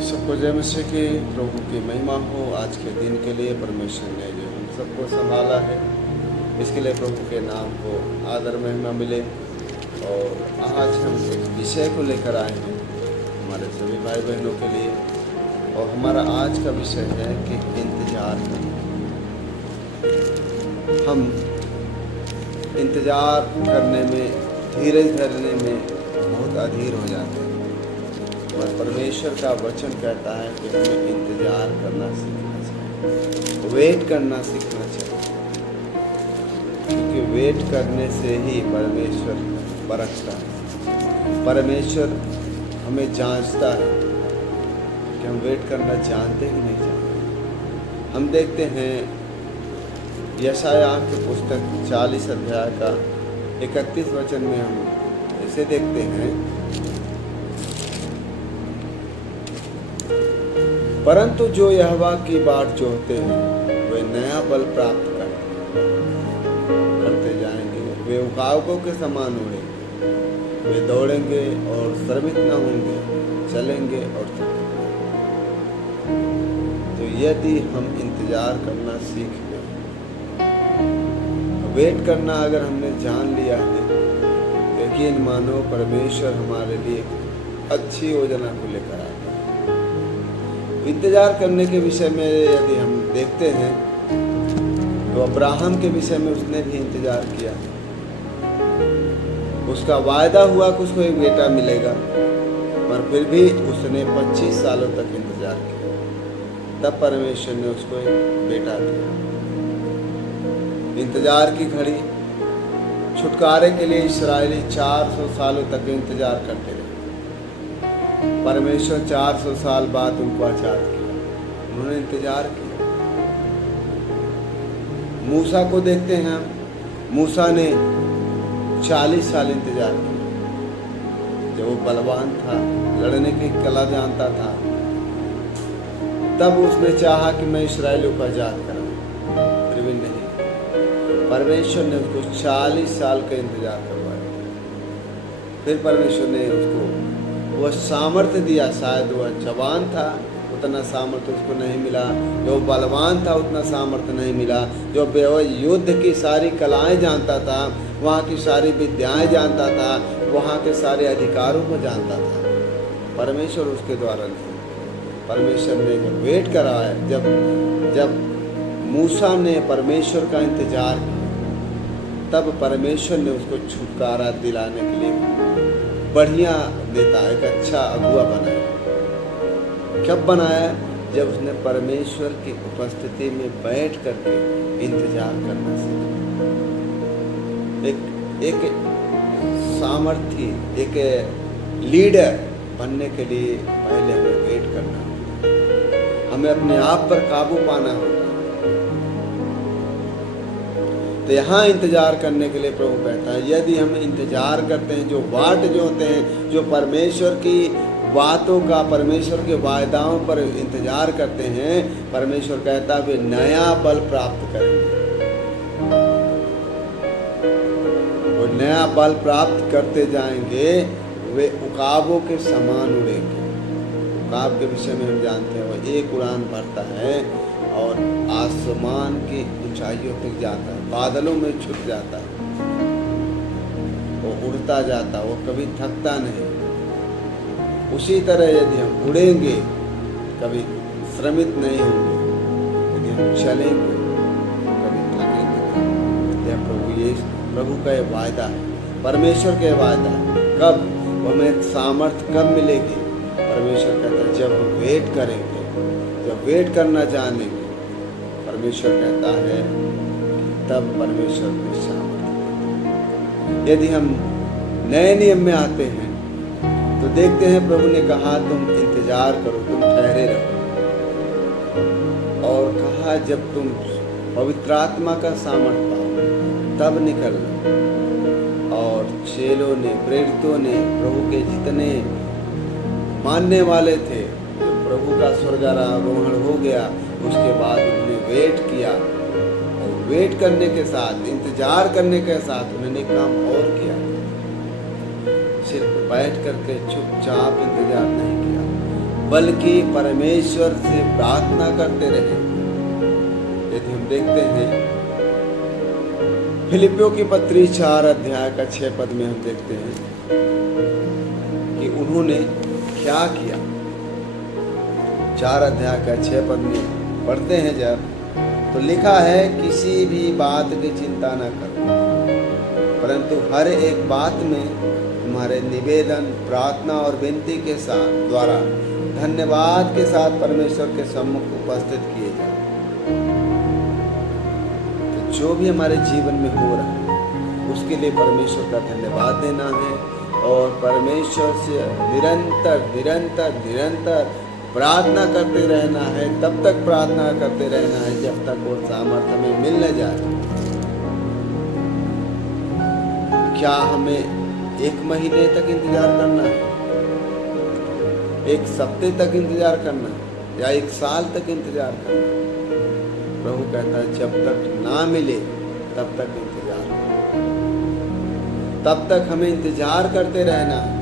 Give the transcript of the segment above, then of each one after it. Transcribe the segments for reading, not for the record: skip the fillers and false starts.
सबको जय मसीह की प्रभु की महिमा हो। आज के दिन के लिए परमेश्वर ने जो हम सबको संभाला है, इसके लिए प्रभु के नाम को आदर महिमा मिले। और आज हम एक विषय को लेकर आए हैं हमारे सभी भाई बहनों के लिए। और हमारा आज का विषय है कि इंतज़ार करना। हम इंतज़ार करने में, धीरज धरने में बहुत अधीर हो जाते हैं। और परमेश्वर का वचन कहता है कि हमें इंतज़ार करना सीखना चाहिए, वेट करना सीखना चाहिए, क्योंकि वेट करने से ही परमेश्वर परखता है। परमेश्वर हमें जांचता है कि हम वेट करना जानते ही नहीं जानते। हम देखते हैं यशायाह की पुस्तक 40 अध्याय का 31 वचन में हम इसे देखते हैं, परंतु जो यहोवा की बाट जोहते हैं वे नया बल प्राप्त करते जाएंगे। वे उकावकों के समान उड़ेंगे, वे दौड़ेंगे और श्रमित न होंगे, चलेंगे और थकेंगे। तो यदि हम इंतजार करना सीख गए, वेट करना अगर हमने जान लिया है, यकीन मानो परमेश्वर हमारे लिए अच्छी योजना को लेकर आता है। इंतजार करने के विषय में यदि हम देखते हैं तो अब्राहम के विषय में उसने भी इंतजार किया। उसका वायदा हुआ कि उसको एक बेटा मिलेगा, पर फिर भी उसने 25 सालों तक इंतजार किया। तब परमेश्वर ने उसको एक बेटा दिया। इंतजार की घड़ी, छुटकारे के लिए इस्राएली 400 सालों तक इंतजार करते रहे। परमेश्वर 400 साल बाद उनको आजाद किया। उन्होंने इंतजार किया। मूसा को देखते हैं हम, मूसा ने 40 साल इंतजार किया। जब वो बलवान था, लड़ने की कला जानता था, तब उसने चाहा कि मैं इस्राएलियों को आजाद कराऊं, फिर भी नहीं। परमेश्वर ने उसको 40 साल का इंतजार करवाया। फिर परमेश्वर ने उसको वह सामर्थ्य दिया। शायद वह जवान था, उतना सामर्थ्य उसको नहीं मिला। जो बलवान था, उतना सामर्थ्य नहीं मिला। जो युद्ध की सारी कलाएं जानता था, वहाँ की सारी विद्याएं जानता था, वहाँ के सारे अधिकारों को जानता था, परमेश्वर उसके द्वारा नहीं। परमेश्वर ने जब वेट कराया, जब मूसा ने परमेश्वर का इंतजार किया, तब परमेश्वर ने उसको छुटकारा दिलाने के लिए बढ़िया देता है, एक अच्छा अगुआ बनाया। कब बनाया? जब उसने परमेश्वर की उपस्थिति में बैठ करके इंतजार करना सीखा। एक सामर्थी, एक लीडर बनने के लिए पहले हमें वेट करना होगा, हमें अपने आप पर काबू पाना होगा। तो यहाँ इंतजार करने के लिए प्रभु कहता है, यदि हम इंतजार करते हैं, जो बाट जोहते हैं, जो परमेश्वर की बातों का, परमेश्वर के वायदाओं पर इंतजार करते हैं, परमेश्वर कहता है वे नया बल प्राप्त करेंगे। वो नया बल प्राप्त करते जाएंगे, वे उकाबों के समान उड़ेंगे। उकाब के विषय में हम जानते हैं, वो एक उड़ान भरता है और आसमान की ऊंचाइयों तक जाता है, बादलों में छुप जाता है, वो उड़ता जाता, वो कभी थकता नहीं। उसी तरह यदि हम उड़ेंगे, कभी श्रमित नहीं होंगे। यदि हम चलेंगे, कभी थकेंगे नहीं। यह प्रभु का ये वायदा है, परमेश्वर के वायदा है। कब हमें सामर्थ्य कब मिलेगी? परमेश्वर कहता है जब हम वेट करेंगे, जब वेट करना जानेंगे। परमेश्वर कहता है तब परमेश्वर की सामर्थ्य। यदि हम नए नियम में आते हैं तो देखते हैं प्रभु ने कहा तुम इंतजार करो, तुम ठहरे रहो। और कहा जब तुम पवित्र आत्मा का सामर्थ्य पाओ तब निकलना। और चेलों ने, प्रेरितों ने, प्रभु के जितने मानने वाले थे, जो प्रभु का स्वर्गारोहण हो गया, उसके बाद उन्होंने वेट किया। और वेट करने के साथ, इंतजार करने के साथ उन्होंने काम और किया। सिर्फ बैठ करके चुपचाप इंतजार नहीं किया, बल्कि परमेश्वर से प्रार्थना करते रहे। यदि हम देखते हैं फिलिपियों की पत्री 4 अध्याय का 6 पद में हम देखते हैं कि उन्होंने क्या किया। 4 अध्याय का 6 पद में पढ़ते हैं जब, तो लिखा है, किसी भी बात की चिंता न करो, परंतु हर एक बात में तुम्हारे निवेदन, प्रार्थना और विनती के साथ द्वारा धन्यवाद के साथ परमेश्वर के सम्मुख उपस्थित किए जाए। तो जो भी हमारे जीवन में हो रहा है उसके लिए परमेश्वर का धन्यवाद देना है और परमेश्वर से निरंतर निरंतर निरंतर प्रार्थना करते रहना है। तब तक प्रार्थना करते रहना है जब तक वो सामर्थ्य हमें मिल न जाए। क्या हमें 1 महीने तक इंतजार करना है, 1 सप्ताह तक इंतजार करना है, या 1 साल तक इंतजार करना है? प्रभु कहता है जब तक ना मिले तब तक इंतजार, तब तक हमें इंतजार करते रहना है।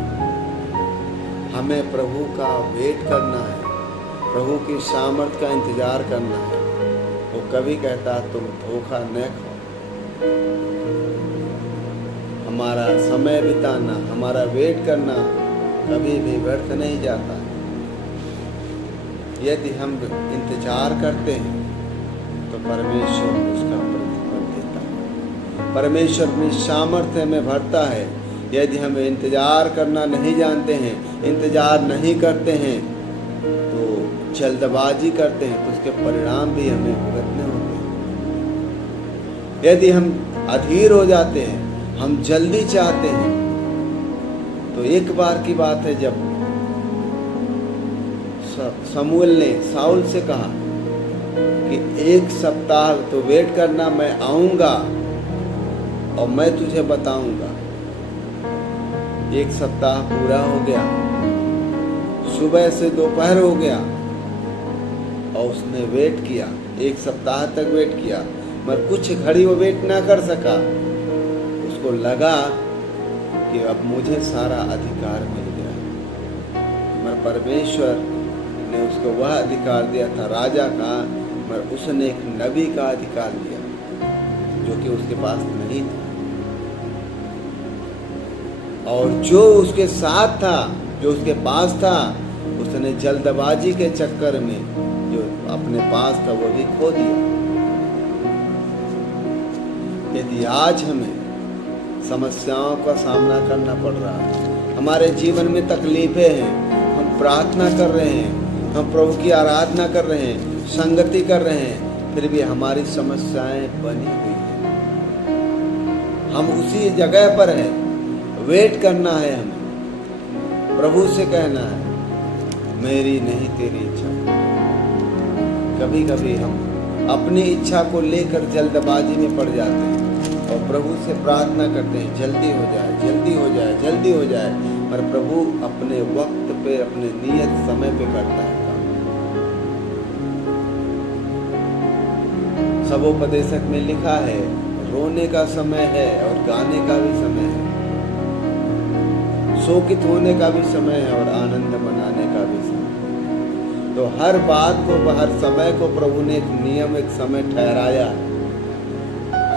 हमें प्रभु का वेट करना है, प्रभु की सामर्थ का इंतजार करना है। वो कभी कहता तुम धोखा न खाओ। हमारा समय बिताना, हमारा वेट करना कभी भी व्यर्थ नहीं जाता। यदि हम इंतजार करते हैं तो परमेश्वर उसका प्रतिफल देता है। परमेश्वर अपनी सामर्थ्य में भरता है। यदि हम इंतजार करना नहीं जानते हैं, इंतजार नहीं करते हैं, तो जल्दबाजी करते हैं, तो उसके परिणाम भी हमें भुगतने होते हैं। यदि हम अधीर हो जाते हैं, हम जल्दी चाहते हैं, तो एक बार की बात है जब शमूएल ने साउल से कहा कि 1 सप्ताह तो वेट करना, मैं आऊंगा और मैं तुझे बताऊंगा। 1 सप्ताह पूरा हो गया, सुबह से दोपहर हो गया और उसने वेट किया, 1 सप्ताह तक वेट किया, मगर कुछ घड़ी वो वेट ना कर सका। उसको लगा कि अब मुझे सारा अधिकार मिल गया, मगर परमेश्वर ने उसको वह अधिकार दिया था राजा का, मगर उसने एक नबी का अधिकार दिया जो कि उसके पास नहीं था। और जो उसके साथ था, जो उसके पास था, उसने जल्दबाजी के चक्कर में जो अपने पास था वो भी खो दिया। यदि आज हमें समस्याओं का सामना करना पड़ रहा है, हमारे जीवन में तकलीफें हैं, हम प्रार्थना कर रहे हैं, हम प्रभु की आराधना कर रहे हैं, संगति कर रहे हैं, फिर भी हमारी समस्याएं बनी हुई हैं, हम उसी जगह पर हैं, वेट करना है हमें। प्रभु से कहना है मेरी नहीं तेरी इच्छा। कभी कभी हम अपनी इच्छा को लेकर जल्दबाजी में पड़ जाते हैं और प्रभु से प्रार्थना करते हैं जल्दी हो जाए, जल्दी हो जाए, जल्दी हो जाए, पर प्रभु अपने वक्त पे, अपने नियत समय पे करता है। सबोपदेशक में लिखा है रोने का समय है और गाने का भी समय है, शोकित होने का भी समय है और आनंद मनाने का भी समय है। तो हर बात को, हर समय को प्रभु ने एक नियम, एक समय ठहराया।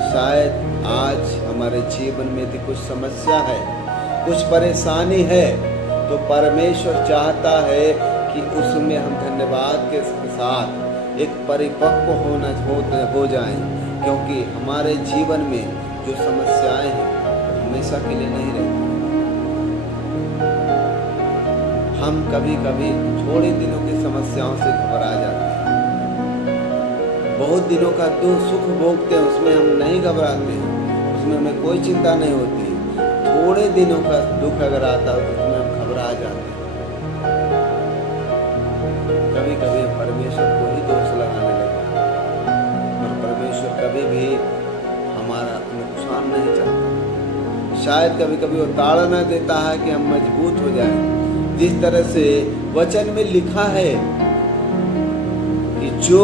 शायद आज हमारे जीवन में भी कुछ समस्या है, कुछ परेशानी है, तो परमेश्वर चाहता है कि उसमें हम धन्यवाद के साथ एक परिपक्व हो जाएं, क्योंकि हमारे जीवन में जो समस्याएं हैं हमेशा के लिए नहीं रहती। हम कभी कभी थोड़े दिनों की समस्याओं से घबरा जाते हैं, बहुत दिनों का सुख भोगते हैं, उसमें हम नहीं घबराते हैं, उसमें हमें कोई चिंता नहीं होती। थोड़े दिनों का दुख अगर आता है तो उसमें हम घबरा जाते हैं। कभी कभी परमेश्वर को ही दोष लगाने लगते हैं, और परमेश्वर कभी भी हमारा नुकसान नहीं चाहता। शायद कभी कभी वो ताड़ना देता है कि हम मजबूत हो जाएं। जिस तरह से वचन में लिखा है कि जो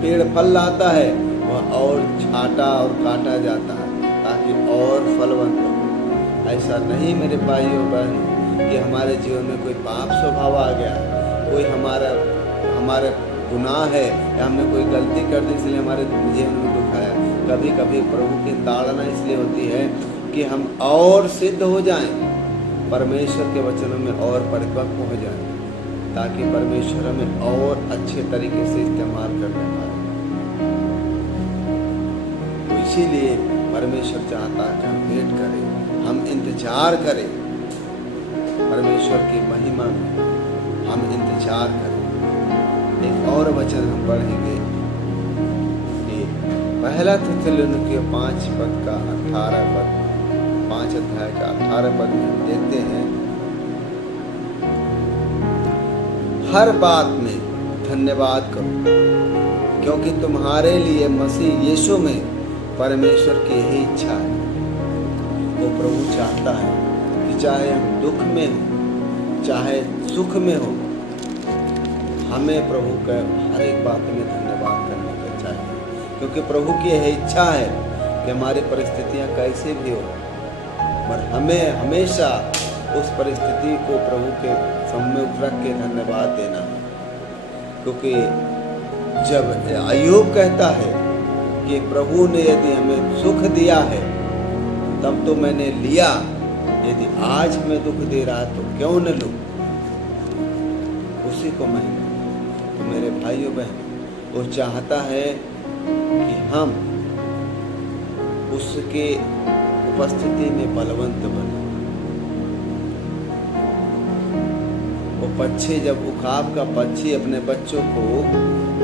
पेड़ फल लाता है वह और छाटा और काटा जाता है ताकि और फलवंत हो। ऐसा नहीं मेरे भाइयों बहन कि हमारे जीवन में कोई पाप स्वभाव आ गया, कोई हमारे गुनाह है या हमने कोई गलती कर दी इसलिए हमारे जीवन में दुख आया। कभी कभी प्रभु की ताड़ना इसलिए होती है कि हम और सिद्ध हो जाएं, परमेश्वर के वचनों में और परिपक्व हो जाएं, ताकि परमेश्वर हमें और अच्छे तरीके से इस्तेमाल करने पाए। तो इसीलिए परमेश्वर चाहता है कि हम वेट करें, हम इंतजार करें, परमेश्वर की महिमा में हम इंतजार करें। एक और वचन हम पढ़ेंगे कि पहला थिस्सलुनीके 5 पद का 18 पद, 5 अध्याय का 18 पद में हम देखते हैं, हर बात में धन्यवाद करो, क्योंकि तुम्हारे लिए मसीह यीशु में परमेश्वर की यही इच्छा है। वो प्रभु चाहता है कि चाहे हम दुख में हो चाहे सुख में हो, हमें प्रभु का हर एक बात में धन्यवाद करने का चाहिए, क्योंकि प्रभु की यह इच्छा है कि हमारी परिस्थितियां कैसे भी हो, पर हमें हमेशा उस परिस्थिति को प्रभु के सामने रख के धन्यवाद देना। क्योंकि जब अय्यूब कहता है कि प्रभु ने यदि हमें सुख दिया है तब तो मैंने लिया, यदि आज हमें दुख दे रहा है तो क्यों न लूं, उसी को मैं। तो मेरे भाइयों बहन, वो चाहता है कि हम उसके उपस्थिति में बलवंत बने। वो पक्षी, जब उकाब का पक्षी अपने बच्चों को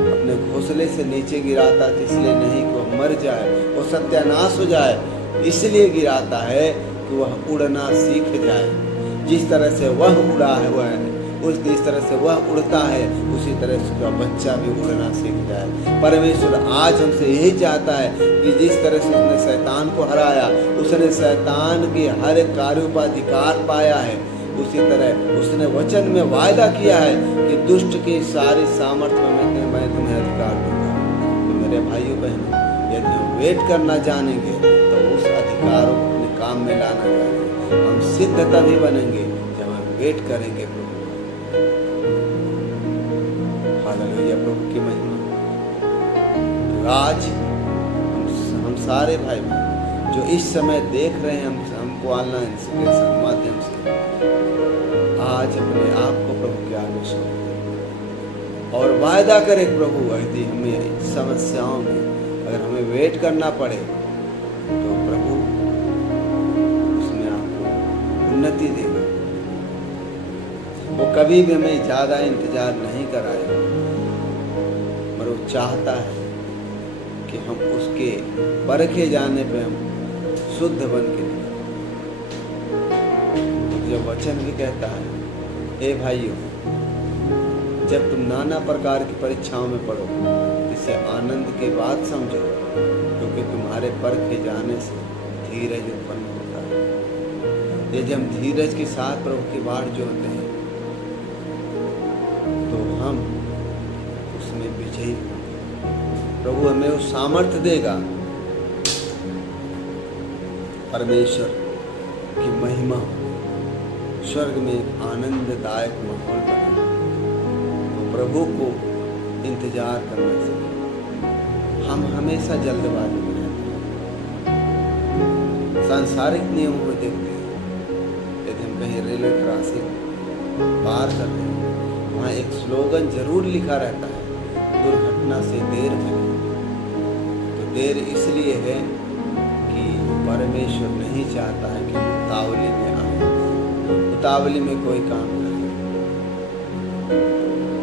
अपने घोंसले से नीचे गिराता था, इसलिए नहीं कि वो मर जाए, वो सत्यानाश हो जाए, इसलिए गिराता है कि वह उड़ना सीख जाए। जिस तरह से वह उड़ा है जिस तरह से वह उड़ता है, उसी तरह से उसका बच्चा भी उड़ना सीख जाए। परमेश्वर आज हमसे यही चाहता है कि जिस तरह से उसने शैतान को हराया, उसने शैतान के हर कार्यों पर अधिकार पाया है, उसी तरह उसने वचन में वायदा किया है कि दुष्ट की सारी सामर्थ्य में मैं तुम्हें अधिकार दूंगा। तो मेरे भाइयों बहनों, यदि हम वेट करना जानेंगे तो उस अधिकार को अपने काम में लाना जानेंगे। हम सिद्ध तभी बनेंगे जब हम वेट करेंगे प्रभु। हालेलुया, प्रभु की महिमा। तो आज हम सारे भाई बहन जो इस समय देख रहे हैं हमको ऑनलाइन के माध्यम से, आज अपने आप को प्रभु के आगे सौंप दें और वायदा करें प्रभु, यदि हमें समस्याओं में अगर हमें वेट करना पड़े तो प्रभु उसमें आपको उन्नति देगा। वो कभी भी हमें ज़्यादा इंतजार नहीं कराएगा, पर वो चाहता है कि हम उसके परखे जाने पे हम शुद्ध बन के निकलें। जो वचन भी कहता है, हे भाइयों, जब तुम नाना प्रकार की परीक्षाओं में पड़ो, इसे आनंद के बाद समझो, क्योंकि तुम्हारे परखे जाने से धीरज उत्पन्न होता है। यदि हम धीरज के साथ प्रभु की बाट जोड़ते हैं तो हम उसमें विजयी होंगे। प्रभु हमें उस सामर्थ्य देगा। परमेश्वर की महिमा स्वर्ग में एक आनंददायक माहौल बने। तो प्रभु को इंतजार करना चाहिए। हम हमेशा जल्दबाजी में रहते हैं, सांसारिक नियमों में देखते हैं। यदि हम कहीं रेलवे क्रॉसिंग पार कर रहे हैं, वहाँ एक स्लोगन जरूर लिखा रहता है, दुर्घटना से देर मिले। तो देर इसलिए है कि परमेश्वर नहीं चाहता है कि उतावली में आए, उतावली में कोई काम करे,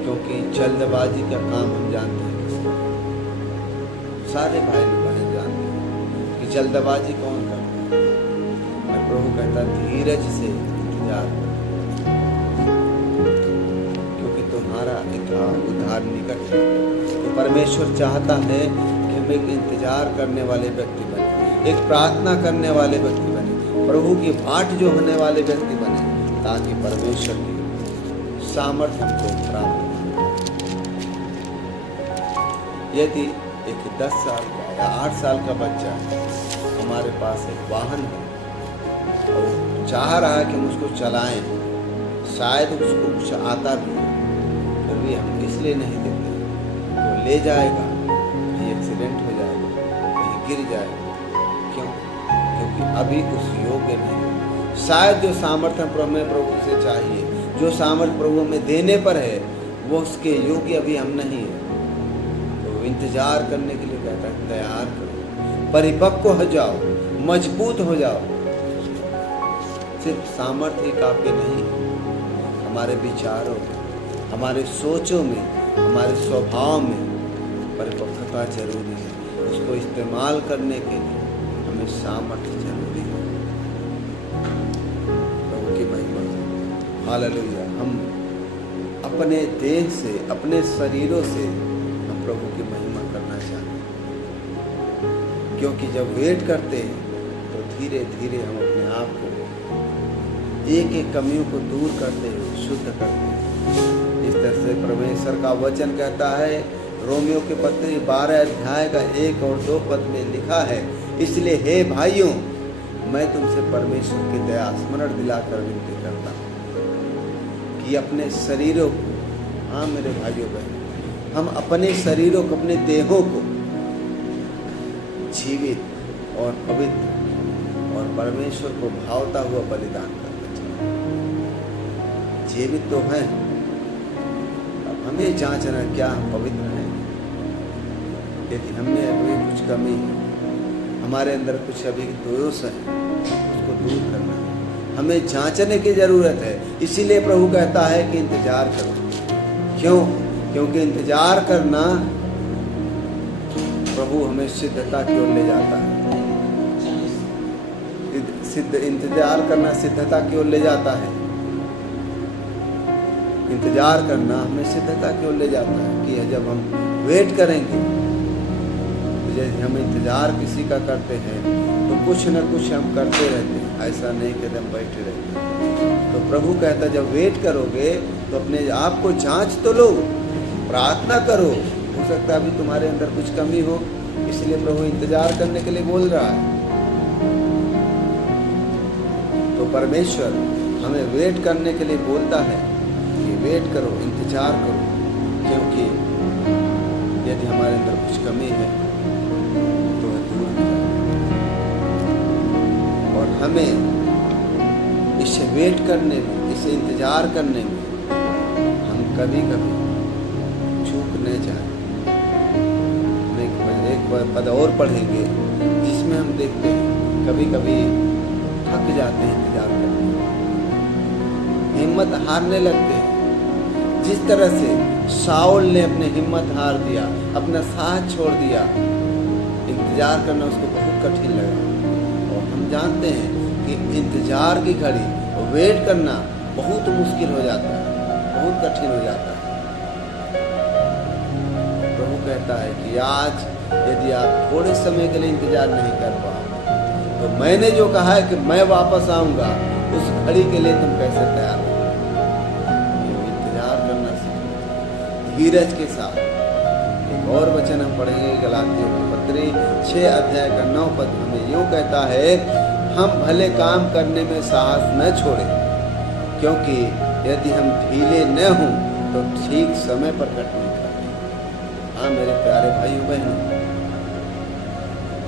क्योंकि जल्दबाजी का काम हम जानते हैं सारे भाई बहन जानते हैं कि जल्दबाजी कौन करता है। प्रभु कहता धीरज से इंतजार करो, क्योंकि तुम्हारा उद्धार निकट है। तो परमेश्वर चाहता है कि हम एक इंतजार करने वाले व्यक्ति बने, एक प्रार्थना करने वाले व्यक्ति बने, प्रभु की बाट जो होने वाले व्यक्ति बने, ताकि परमेश्वर की सामर्थ्य हमको प्राप्त हो। यदि एक 10 साल का या 8 साल का बच्चा हमारे पास एक वाहन है और चाह रहा है कि हम उसको चलाएं, शायद उसको कुछ आता भी है, फिर भी हम इसलिए नहीं देते। वो ले जाएगा, कहीं एक्सीडेंट हो जाएगा, कहीं गिर जाएगा। क्यों? क्योंकि अभी उस योग्य नहीं। शायद जो सामर्थ्य हमें प्रभु से चाहिए, जो सामर्थ्य प्रभु में देने पर है, वो उसके योग्य अभी हम नहीं है। तो इंतजार करने के लिए कहता है तैयार करो, परिपक्व हो जाओ, मजबूत हो जाओ। सिर्फ सामर्थ्य ही काफी नहीं है। हमारे विचारों में, हमारे सोचों में, हमारे स्वभाव में परिपक्वता जरूरी है। उसको इस्तेमाल करने के लिए हमें सामर्थ्य जरूरी है। प्रभु की महिमा, हालेलुया। हम अपने देह से, अपने शरीरों से हम प्रभु की महिमा करना चाहते हैं, क्योंकि जब वेट करते हैं तो धीरे धीरे हम अपने आप को एक एक कमियों को दूर करते हैं, शुद्ध करते हैं। इस तरह से परमेश्वर का वचन कहता है, रोमियो के पत्र 12 अध्याय का 1 और 2 पद में लिखा है, इसलिए हे भाइयों, मैं तुमसे परमेश्वर की दया स्मरण दिलाकर विनती करता हूँ कि अपने शरीरों को, हाँ मेरे भाइयों बहनों, हम अपने शरीरों को, अपने देहों को जीवित और पवित्र और परमेश्वर को भावता हुआ बलिदान करना चाहिए। जीवित तो हैं, अब हमें जांचना क्या हम पवित्र हैं। यदि हमें अभी कुछ कमी है, हमारे अंदर कुछ अभी दोष है, उसको दूर करना है, हमें जांचने की जरूरत है। इसीलिए प्रभु कहता है कि इंतजार करो। क्यों? क्योंकि इंतजार करना प्रभु हमें सिद्धता की ओर ले जाता है। इंतजार करना सिद्धता की ओर ले जाता है। इंतजार करना हमें सिद्धता की ओर ले जाता है कि जब हम वेट करेंगे, जैसे हम इंतजार किसी का करते हैं तो कुछ न कुछ हम करते रहते हैं, ऐसा नहीं कि हम बैठे रहते हैं। तो प्रभु कहता है जब वेट करोगे तो अपने आप को जांच तो लो, प्रार्थना करो। हो सकता है अभी तुम्हारे अंदर कुछ कमी हो, इसलिए प्रभु इंतजार करने के लिए बोल रहा है। तो परमेश्वर हमें वेट करने के लिए बोलता है कि वेट करो, इंतजार करो, क्योंकि यदि हमारे अंदर कुछ कमी है तो वह दूर हो जाए। और हमें इसे वेट करने में, इसे इंतजार करने में हम कभी कभी चूक नहीं जाए। एक पद और पढ़ेंगे जिसमें हम देखते हैं कभी कभी थक जाते हैं इंतजार करने, हिम्मत हारने लगते हैं। जिस तरह से शाऊल ने अपनी हिम्मत हार दिया, अपना साथ छोड़ दिया, इंतजार करना उसको बहुत कठिन लगा। और हम जानते हैं कि इंतजार की घड़ी वेट करना बहुत मुश्किल हो जाता है, बहुत कठिन हो जाता है। प्रभु कहता है कि आज यदि आप थोड़े समय के लिए इंतजार नहीं कर पाओ तो मैंने जो कहा है कि मैं वापस आऊंगा, उस घड़ी के लिए तुम कैसे तैयार हो? इंतजार करना सीखो धीरज के साथ। एक और वचन हम पढ़ेंगे, गलातियों के पत्र 6 अध्याय का 9 पद हमें यूं कहता है, हम भले काम करने में साहस न छोड़ें, क्योंकि यदि हम ढीले न हों तो ठीक समय पर कटनी करें। हाँ मेरे प्यारे भाइयों बहनों,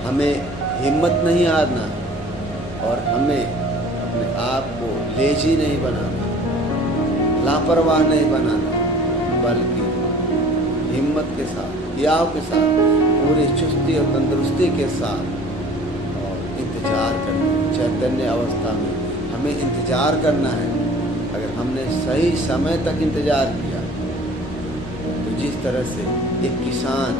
हमें हिम्मत नहीं हारना और हमें अपने आप को लेजी नहीं बनाना, लापरवाह नहीं बनाना, बल्कि हिम्मत के साथ, याव के साथ, पूरी चुस्ती और तंदुरुस्ती के साथ और इंतजार करना। चैतन्य अवस्था में हमें इंतजार करना है। अगर हमने सही समय तक इंतजार किया तो जिस तरह से एक किसान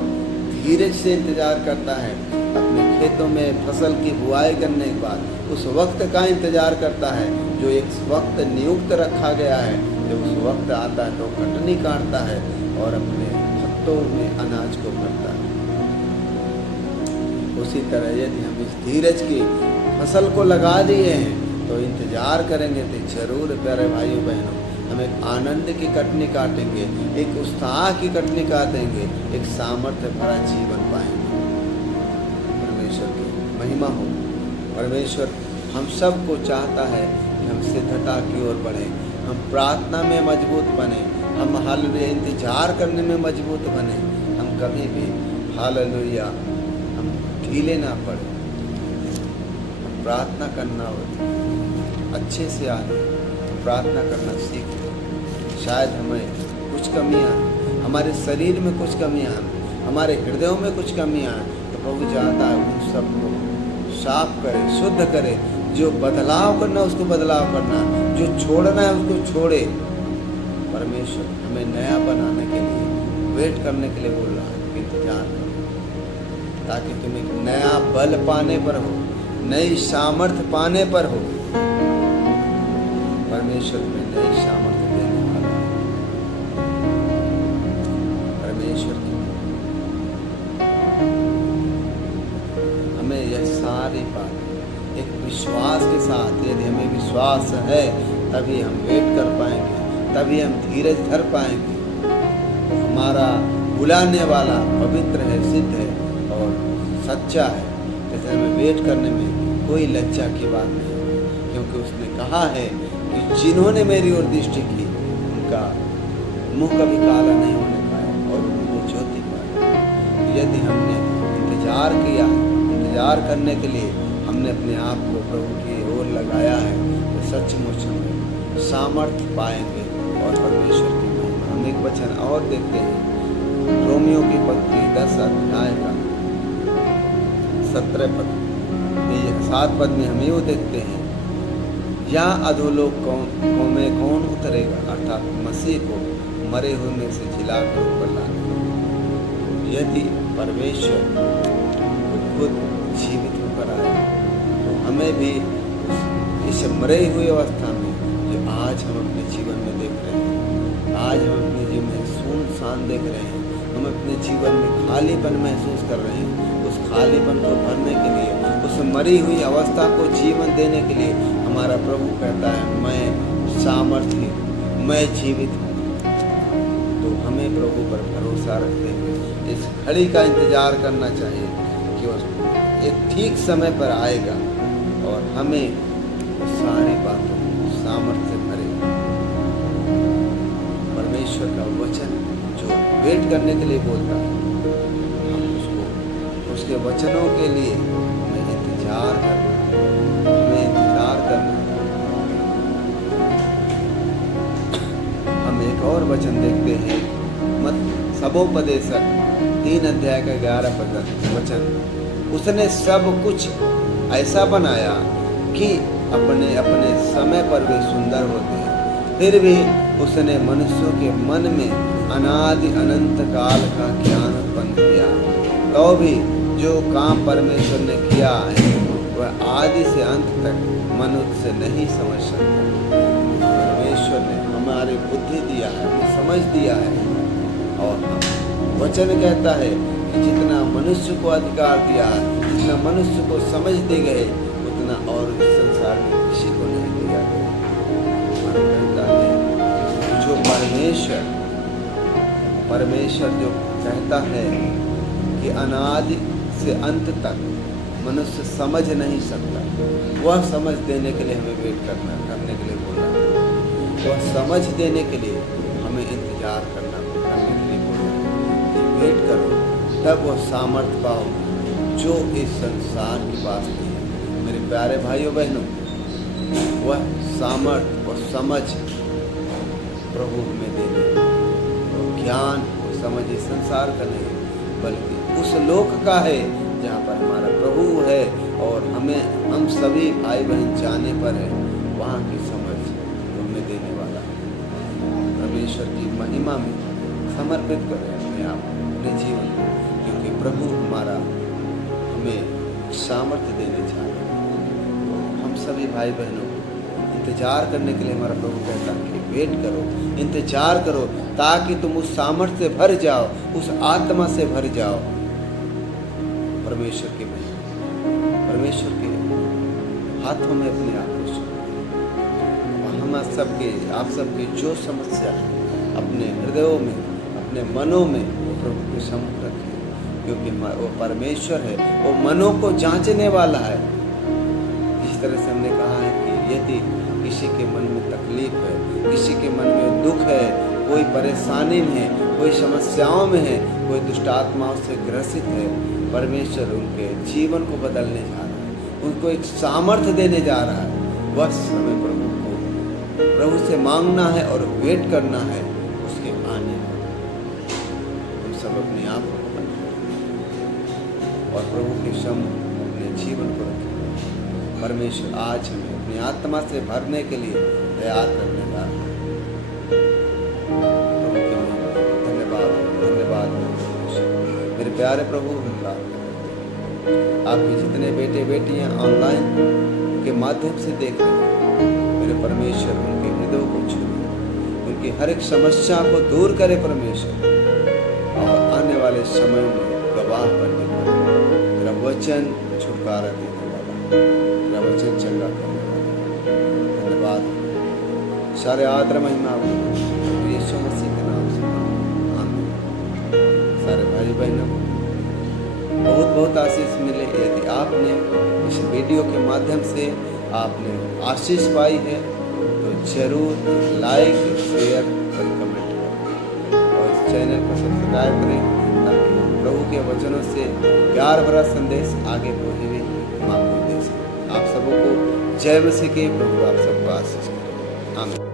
धीरज से इंतजार करता है अपने खेतों में फसल की बुआई करने के बाद, उस वक्त का इंतजार करता है जो एक वक्त नियुक्त रखा गया है, जब उस वक्त आता है तो कटनी काटता है और अपने खेतों में अनाज को भरता है। उसी तरह यदि हम इस धीरज की फसल को लगा दिए हैं तो इंतजार करेंगे तो जरूर प्यारे भाइयों बहनों हम एक आनंद की कटनी काटेंगे, एक उत्साह की कटनी काटेंगे, एक सामर्थ्य भरा जीवन पाएंगे। परमेश्वर की महिमा हो। परमेश्वर हम सबको चाहता है कि हम सिद्धता की ओर बढ़ें, हम प्रार्थना में मजबूत बने, हम हालेलुया इंतजार करने में मजबूत बने, हम कभी भी हालेलुया हम ढीले ना पड़े। प्रार्थना करना होती अच्छे से आए, प्रार्थना करना सीखें। शायद हमें कुछ कमियां, हमारे शरीर में कुछ कमियां, हमारे हृदयों में कुछ कमियां, तो प्रभु चाहता है उन सबको साफ करे, शुद्ध करे। जो बदलाव करना उसको बदलाव करना, जो छोड़ना है उसको छोड़े। परमेश्वर हमें नया बनाने के लिए, वेट करने के लिए बोल रहा है, इंतजार करो, ताकि तुम एक नया बल पाने पर हो, नई सामर्थ्य पाने पर हो। परमेश्वर में नई सामर्थ्य देने वाला है। परमेश्वर की हमें यह सारी बात एक विश्वास के साथ, यदि हमें विश्वास है तभी हम वेट कर पाएंगे, तभी हम धीरज धर पाएंगे। हमारा बुलाने वाला पवित्र है, सिद्ध है और सच्चा है। जैसे हमें वेट करने में कोई लज्जा की बात नहीं, क्योंकि उसने कहा है कि जिन्होंने मेरी ओर दृष्टि की उनका मुंह कभी काला नहीं होने पाया और उनको ज्योति पाया। यदि हमने इंतजार किया, इंतजार करने के लिए हमने अपने आप को प्रभु की ओर लगाया है, तो सचमुच हम सामर्थ्य पाएंगे और परमेश्वर की महिमा। हम एक वचन और देखते हैं, रोमियो की पत्री 10 अध्याय का 17 पद, 7 पद में हम यूँ देखते हैं, या अधोलोक में कौन उतरेगा, अर्थात मसीह को मरे हुए में से जिलाकर ऊपर लाने। यदि परमेश्वर खुद जीवित होकर आए तो हमें भी इस मरे हुए अवस्था में, जो आज हम अपने जीवन में देख रहे हैं, आज हम अपने जीवन में सुनसान देख रहे हैं, हम अपने जीवन में खालीपन महसूस कर रहे हैं, उस खालीपन को भरने के लिए, उस मरी हुई अवस्था को जीवन देने के लिए हमारा प्रभु कहता है, मैं सामर्थ्य, मैं जीवित हूँ। तो हमें प्रभु पर भरोसा रखते हुए इस घड़ी का इंतजार करना चाहिए कि वह एक ठीक समय पर आएगा और हमें सारी बातों सामर्थ्य भरेगा। परमेश्वर का वचन जो वेट करने के लिए बोलता है, हम उसको, उसके वचनों के लिए हमें इंतजार करना, हमें इंतजार करना। हम एक और वचन देखते हैं, सबोपदेशक 3 अध्याय का 11 वचन, उसने सब कुछ ऐसा बनाया कि अपने अपने समय पर वे सुंदर होते हैं। फिर भी उसने मनुष्यों के मन में अनादि अनंत काल का ज्ञान उत्पन्न किया। तो भी जो काम परमेश्वर ने किया है वह आदि से अंत तक मनुष्य से नहीं समझ सकता। परमेश्वर ने हमारी बुद्धि दिया है, हमें समझ दिया है, और वचन कहता है कि जितना मनुष्य को अधिकार दिया है, जितना मनुष्य को समझ दी गई, उतना और इस संसार में किसी को नहीं दिया गया। कहता है जो परमेश्वर जो कहता है कि अनादि से अंत तक मनुष्य समझ नहीं सकता, वह समझ देने के लिए हमें वेट करने के लिए बोल रहा है। वह समझ देने के लिए हमें इंतजार करने के लिए बोल रहा है कि वेट करो, तब वह सामर्थ्य पाओ जो इस संसार की बात नहीं है। मेरे प्यारे भाइयों बहनों, वह सामर्थ्य, वह समझ प्रभु हमें देने, और ज्ञान और समझ इस संसार का नहीं, बल्कि उस लोक का है जहाँ पर हमारा प्रभु है और हम सभी भाई बहन जाने पर है, वहाँ की समझ वो हमें देने वाला है। परमेश्वर की महिमा में समर्पित करें अपने आप, अपने जीवन को, क्योंकि प्रभु हमारा हमें सामर्थ्य देने चाहते हैं। हम सभी भाई बहनों इंतजार करने के लिए हमारा प्रभु कहता है कि वेट करो, इंतजार करो, ताकि तुम उस सामर्थ्य से भर जाओ, उस आत्मा से भर जाओ। परमेश्वर के हाथों में अपने आप को हम आप सबके जो समस्या है अपने हृदयों में, अपने मनों में वो प्रभु के सम्मुख रखें, क्योंकि वो परमेश्वर है, वो मनों को जांचने वाला है। जिस तरह से हमने कहा है कि यदि किसी के मन में तकलीफ है, किसी के मन में दुख है, कोई परेशानी में है, कोई समस्याओं में है, कोई दुष्ट आत्माओं से ग्रसित है, परमेश्वर उनके जीवन को बदलने जा रहा है, उनको एक सामर्थ्य देने जा रहा है। बस हमें प्रभु से मांगना है और वेट करना है उसके आने का। हम सब अपने आप को पकड़ें और प्रभु के सम्मुख अपने जीवन को रखें। परमेश्वर आज हमें अपनी आत्मा से भरने के लिए तैयार करने जा रहा है। प्रभु के धन्यवाद, धन्यवाद मेरे प्यारे प्रभु। हम प्रार्थना करते हैं आपके जितने बेटे बेटियां ऑनलाइन के माध्यम से देख रहे हैं, मेरे परमेश्वर उनके हृदय को छूए, उनकी हर एक समस्या को दूर करे परमेश्वर, और आने वाले समय में गवाह बनने वाला, तेरा वचन छुटकारा देने वाला, तेरा वचन चंगा करने वाला। धन्यवाद, सारे आदर महिमा यीशु मसीह के नाम से आमीन। सारे भाई बहनों को बहुत बहुत आशीष मिले। यदि आपने इस वीडियो के माध्यम से आपने आशीष पाई है तो जरूर लाइक, शेयर और कमेंट करें और इस चैनल को सब्सक्राइब करें, ताकि प्रभु के वचनों से प्यार भरा संदेश आगे पहुँचे हम आपको दे सकें। आप सबों को जय मसीह की। प्रभु आप सबको आशीष करें। आमीन।